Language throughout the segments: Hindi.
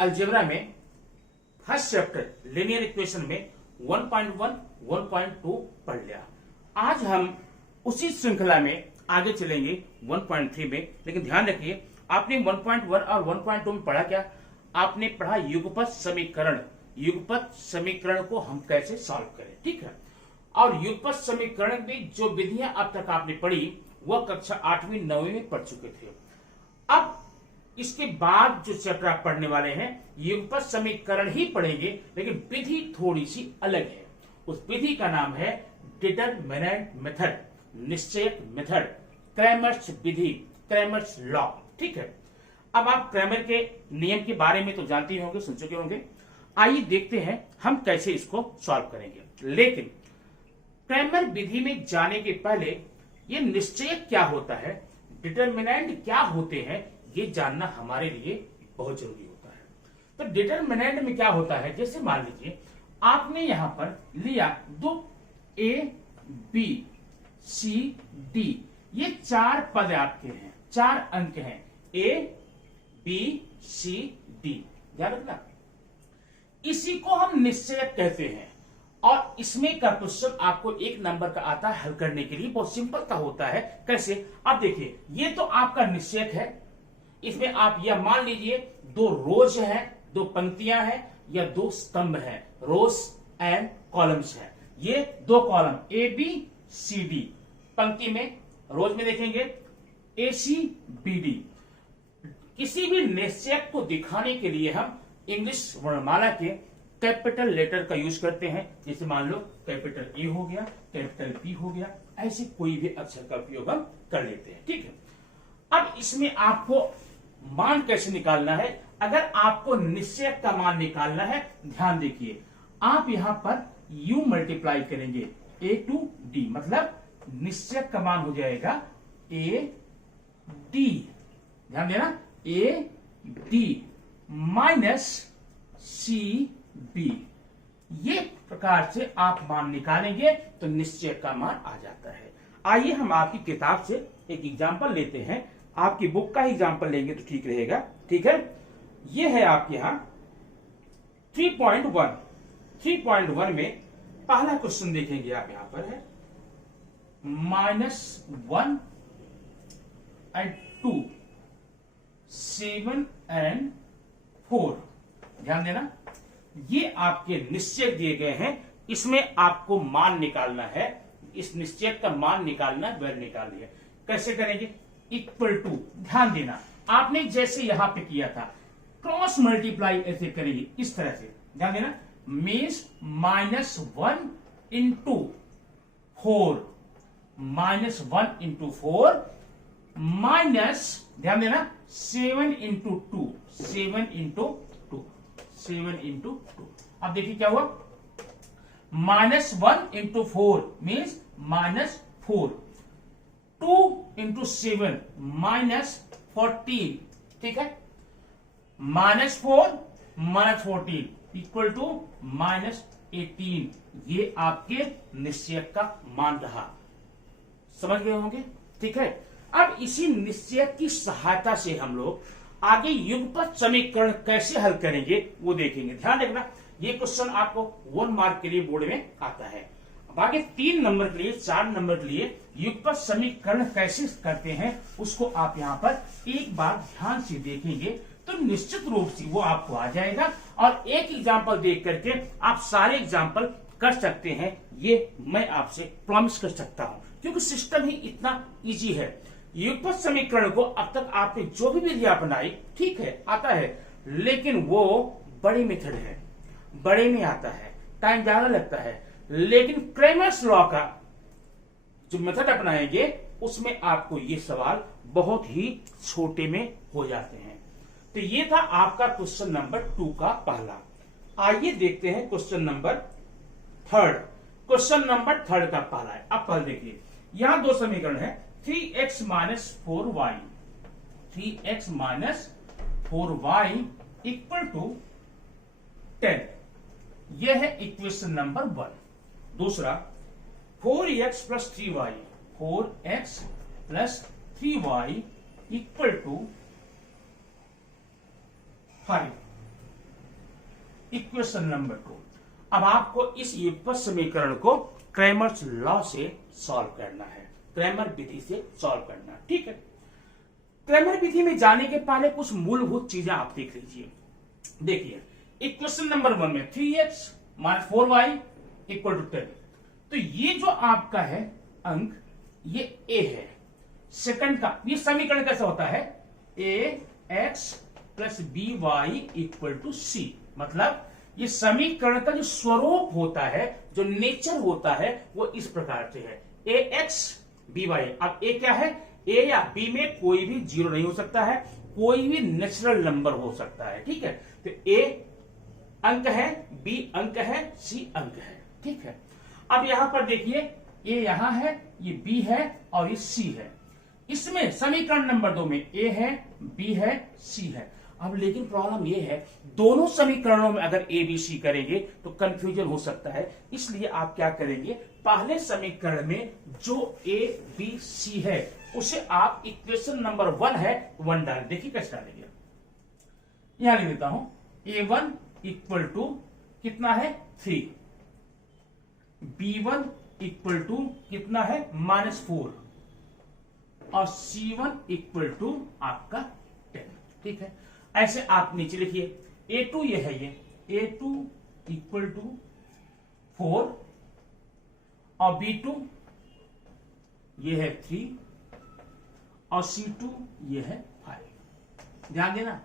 अलजेब्रा में फर्स्ट चैप्टर लीनियर इक्वेशन में 1.1, 1.2 पढ़ लिया। आज हम उसी श्रृंखला में आगे चलेंगे 1.3 में। लेकिन ध्यान रखिए, आपने 1.1 और 1.2 में पढ़ा क्या? आपने पढ़ा युगपत समीकरण। युगपत समीकरण को हम कैसे सॉल्व करें, ठीक है। और युगपत समीकरण में जो विधियां अब तक आपने पढ़ी वह कक्षा 8वीं 9वीं में पढ़ चुके थे। अब इसके बाद जो चैप्टर आप पढ़ने वाले हैं युगपत समीकरण ही पढ़ेंगे, लेकिन विधि थोड़ी सी अलग है। उस विधि का नाम है डिटरमिनेंट मेथड, निश्चयक मेथड, क्रैमर्स विधि, क्रैमर्स लॉ, ठीक है। अब आप क्रैमर के नियम के बारे में तो जानते ही होंगे, सुन चुके होंगे। आइए देखते हैं हम कैसे इसको सॉल्व करेंगे। लेकिन क्रैमर विधि में जाने के पहले ये निश्चयक क्या होता है, डिटरमिनेंट क्या होते हैं, ये जानना हमारे लिए बहुत जरूरी होता है। तो डिटरमिनेंट में क्या होता है, जैसे मान लीजिए आपने यहां पर लिया दो ए बी सी डी, ये चार पद आपके हैं, चार अंक हैं, ए बी सी डी, ध्यान रखना। इसी को हम निश्चयक कहते हैं और इसमें का क्वेश्चन आपको 1 नंबर का आता है हल करने के लिए। बहुत सिंपल का होता है। कैसे? अब देखिए, ये तो आपका निश्चयक है। इसमें आप यह मान लीजिए 2 रोज है, 2 पंक्तियां हैं या 2 स्तंभ हैं, रोज एंड कॉलम्स है। ये 2 column A B C D, पंक्ति में रोज में देखेंगे ए सी बी डी। किसी भी निश्चयक को दिखाने के लिए हम इंग्लिश वर्णमाला के कैपिटल लेटर का यूज करते हैं। जैसे मान लो कैपिटल ए हो गया, कैपिटल बी हो गया, ऐसे कोई भी अक्षर का उपयोग हम कर लेते हैं, ठीक है। अब इसमें आपको मान कैसे निकालना है? अगर आपको निश्चयक का मान निकालना है, ध्यान देखिए, आप यहां पर u मल्टीप्लाई करेंगे a टू d, मतलब निश्चयक का मान हो जाएगा a d, ध्यान देना, a d minus C B. ये प्रकार से आप मान निकालेंगे तो निश्चयक का मान आ जाता है। आइए हम आपकी किताब से एक एग्जांपल लेते हैं। आपकी बुक का एग्जांपल लेंगे तो ठीक रहेगा, ठीक है। ये है आपके यहां 3.1। 3.1 में पहला क्वेश्चन देखेंगे आप, यहां पर है -1 and 2, 7 and 4, ध्यान देना। ये आपके निश्चय दिए गए हैं, इसमें आपको मान निकालना है। इस निश्चय का मान निकालना, वैल्यू निकालनी है। कैसे करेंगे? इक्वल टू, ध्यान देना, आपने जैसे यहां पे किया था क्रॉस मल्टीप्लाई ऐसे करेंगे, इस तरह से, ध्यान देना। मीन्स -1 इंटू 4, -1 इंटू 4 माइनस, ध्यान देना, 7 इंटू 2, 7 इंटू 2, 7 इंटू 2। अब देखिए क्या हुआ, -1 इंटू 4 मीन्स -4, 2 इंटू 7 -14, ठीक है। -4 -14 इक्वल टू -18। ये आपके निश्चयक का मान रहा, समझ गए होंगे, ठीक है। अब इसी निश्चयक की सहायता से हम लोग आगे युगपत समीकरण कैसे हल करेंगे वो देखेंगे। ध्यान रखना, ये क्वेश्चन आपको 1 मार्क के लिए बोर्ड में आता है। अब आगे 3 नंबर के लिए, 4 नंबर के लिए युगपत समीकरण कैसे करते हैं उसको आप यहाँ पर एक बार ध्यान से देखेंगे तो निश्चित रूप से वो आपको आ जाएगा। और एक एग्जाम्पल देख करके आप सारे एग्जाम्पल कर सकते हैं, ये मैं आपसे प्रॉमिस कर सकता हूं, क्योंकि सिस्टम ही इतना इजी है। युगपत समीकरण को अब तक आपने जो भी विधि अपनाई, ठीक है, आता है, लेकिन वो बड़ी मेथड है, बड़े में आता है, टाइम ज्यादा लगता है। लेकिन क्रैमर्स लॉ का जो मेथड अपनाएंगे उसमें आपको ये सवाल बहुत ही छोटे में हो जाते हैं। तो ये था आपका क्वेश्चन नंबर 2 का पहला। आइए देखते हैं क्वेश्चन नंबर 3। क्वेश्चन नंबर 3 का पहला है। अब पहले देखिए, यहां 2 समीकरण है, 3x minus 4y, 3x minus 4y equal to 10। यह है इक्वेशन नंबर 1। दूसरा 4x plus 3y, 4x plus 3y equal to 5। Equation number 2। अब आपको इस युगपत समीकरण को क्रैमर्स लॉ से सॉल्व करना है, क्रैमर विधि से सॉल्व करना है। ठीक है, क्रैमर विधि में जाने के पहले कुछ मूलभूत चीजें आप देख लीजिए। देखिए इक्वेशन नंबर 1 में 3x minus 4y equal to 10, तो ये जो आपका है अंक ये a है। सेकंड का ये समीकरण कैसा होता है, ax plus by equal to c, मतलब ये समीकरण का जो स्वरूप होता है, जो नेचर होता है, वो इस प्रकार से है ax by। अब a क्या है, a या b में कोई भी जीरो नहीं हो सकता है, कोई भी नेचुरल नंबर हो सकता है। ठीक है, तो a अंक है, b अंक है, c अंक है। ठीक है, अब यहां पर देखिए a यहां है, ये b है और ये c है। इसमें समीकरण नंबर 2 में a है, b है, c है। अब लेकिन प्रॉब्लम ये है, दोनों समीकरणों में अगर a b c करेंगे तो कंफ्यूजन हो सकता है। इसलिए आप क्या करेंगे, पहले समीकरण में जो a b c है उसे आप इक्वेशन नंबर 1 है 1 डाल। देखिए कैसे डालेंगे, यहां लिख देता हूं a1 इक्वल टू कितना है 3, b1 इक्वल टू कितना है -4 और c1 इक्वल टू आपका 10। ठीक है, ऐसे आप नीचे लिखिए a2 ये है, ये a2 इक्वल टू 4 और b2 ये है 3 और c2 ये है 5। ध्यान देना,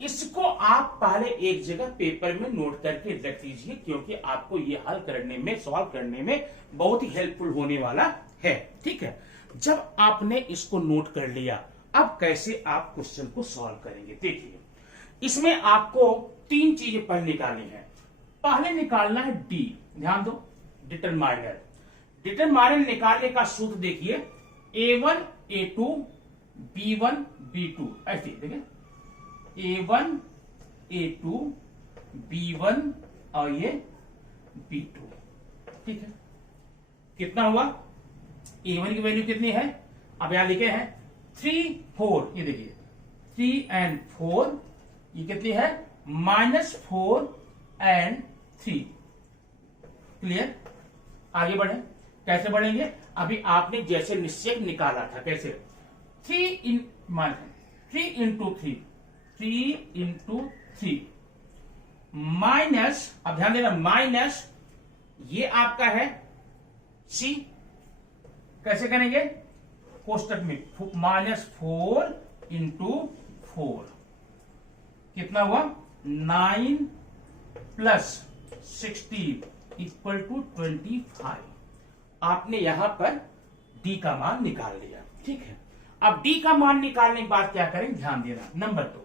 इसको आप पहले एक जगह पेपर में नोट करके रख लीजिए, क्योंकि आपको ये हल करने में, सॉल्व करने में बहुत ही हेल्पफुल होने वाला है। ठीक है, जब आपने इसको नोट कर लिया, अब कैसे आप क्वेश्चन को सॉल्व करेंगे। देखिए इसमें आपको 3 चीजें पहले निकालनी है। पहले निकालना है डी, ध्यान दो, डिटरमाइनर। डिटरमाइनर निकालने का सूत्र देखिए a1 a2 b1 b2, ऐसे देखिए a1 a2 b1 और ये b2। ठीक है, कितना हुआ, a1 की वैल्यू कितनी है, अब यहां लिखे हैं 3 4, ये देखिए 3 and 4, ये कितनी है -4 and 3। क्लियर, आगे बढ़े, कैसे बढ़ेंगे, अभी आपने जैसे निश्चय निकाला था, कैसे 3 इंटू 3 माइनस, अब ध्यान देना माइनस ये आपका है c, कैसे करेंगे, कोष्टक में -4 इंटू 4 कितना हुआ 9 प्लस 16 इक्वल टू 25। आपने यहां पर d का मान निकाल लिया। ठीक है, अब d का मान निकालने के बाद क्या करें, ध्यान देना, नंबर 2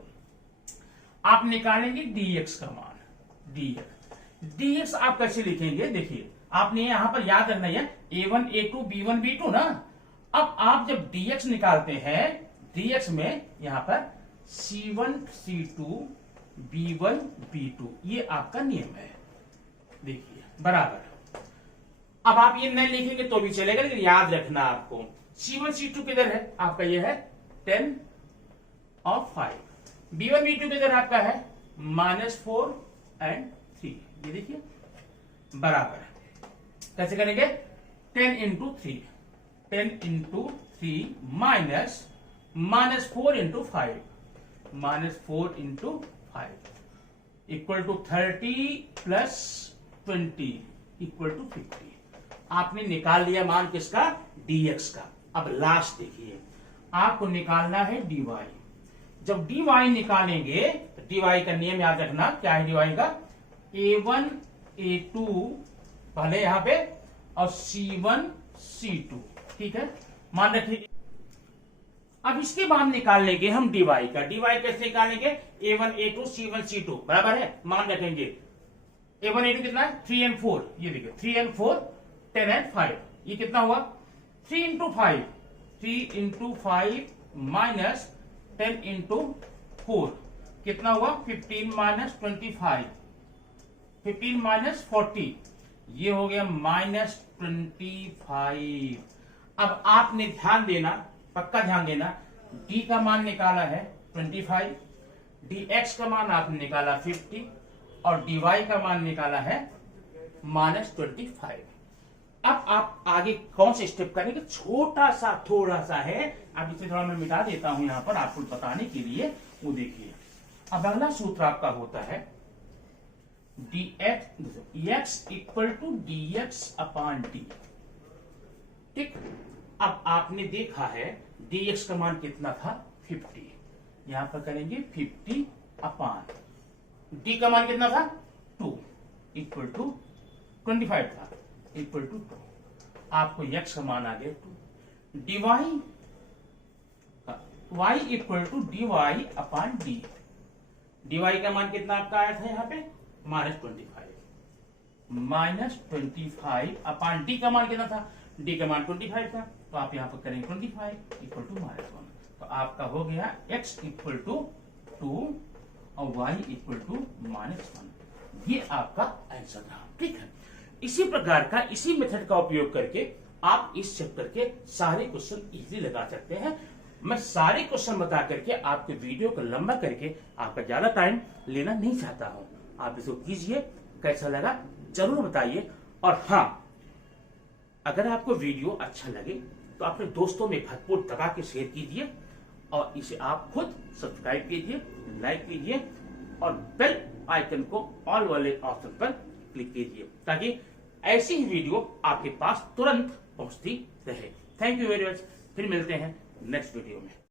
आप निकालेंगे dx का मान। dx आप कैसे लिखेंगे, देखिए आपने यहां पर याद रखना है a1 a2 b1 b2 ना। अब आप जब dx निकालते हैं, dx में यहां पर c1 c2 b1 b2, ये आपका नियम है। देखिए बराबर, अब आप ये नहीं लिखेंगे तो भी चलेगा, लेकिन याद रखना आपको c1 c2 किधर है, आपका ये है 10 और 5, b1 b2 किधर आपका है -4 and 3। ये देखिए बराबर, कैसे करेंगे 10 into 3 minus -4 into 5 equal to 30 plus 20 equal to 50। आपने निकाल लिया मान किसका, dx का। अब लास्ट देखिए, आपको निकालना है dy। जब dy निकालेंगे तो dy का नियम याद रखना, क्या है dy का, a1 a2 पहले यहां पे और c1 c2। ठीक है, मान रखिए। अब इसके बाद निकालेंगे हम dy का। dy कैसे निकालेंगे, a1 a2 c1 c2 बराबर है, मान रखेंगे a1 a2 कितना है 3 and 4, ये देखिए 3 and 4 10 and 5, ये कितना हुआ 3 into 5 माइनस 10 into 4 कितना हुआ 15 माइनस 25, 15 माइनस 40, ये हो गया -25। अब आपने ध्यान देना, पक्का ध्यान देना, d का मान निकाला है 25, dx का मान आपने निकाला 50 और dy का मान निकाला है -25। अब आप आगे कौन से स्टेप करेंगे, छोटा सा थोड़ा सा है, अब इसे थोड़ा मैं मिटा देता हूं यहां पर आपको बताने के लिए। वो देखिए, अब अगला सूत्र आपका होता है dx equal to dx upon D. ठीक, अब आपने देखा है dx का मान कितना था 50, यहां पर करेंगे 50 अपॉन डी का मान कितना था 2 इक्वल टू 25 था इक्वल टू 2। आपको x का मान आ गया 2। dy y equal to dy upon D. dy का मान कितना आपका आया था यहाँ पे -25 अपॉन डी का मान कितना था, डी का मान 25 था, तो आप यहाँ पर करेंगे 25 इक्वल टू -1। तो आपका हो गया x इक्वल टू 2 और y इक्वल टू -1। ये आपका आंसर था। ठीक है, इसी प्रकार का, इसी मेथड का उपयोग करके आप इस चैप्टर के सारे क्वेश्चन इजीली लगा सकते हैं। मैं सारे क्वेश्चन बता करके आपके वीडियो को लंबा करके आपका ज्यादा टाइम लेना नहीं चाहता हूं। आप इसको कीजिए, कैसा लगा जरूर बताइए। और हाँ, अगर आपको वीडियो अच्छा लगे तो अपने दोस्तों में भरपूर दबा के शेयर कीजिए और इसे आप खुद सब्सक्राइब कीजिए, लाइक कीजिए और बेल आइकन को ऑल वाले ऑप्शन पर क्लिक कीजिए ताकि ऐसी ही वीडियो आपके पास तुरंत पहुंचती रहे। Thank you very much. फिर मिलते हैं नेक्स्ट वीडियो में।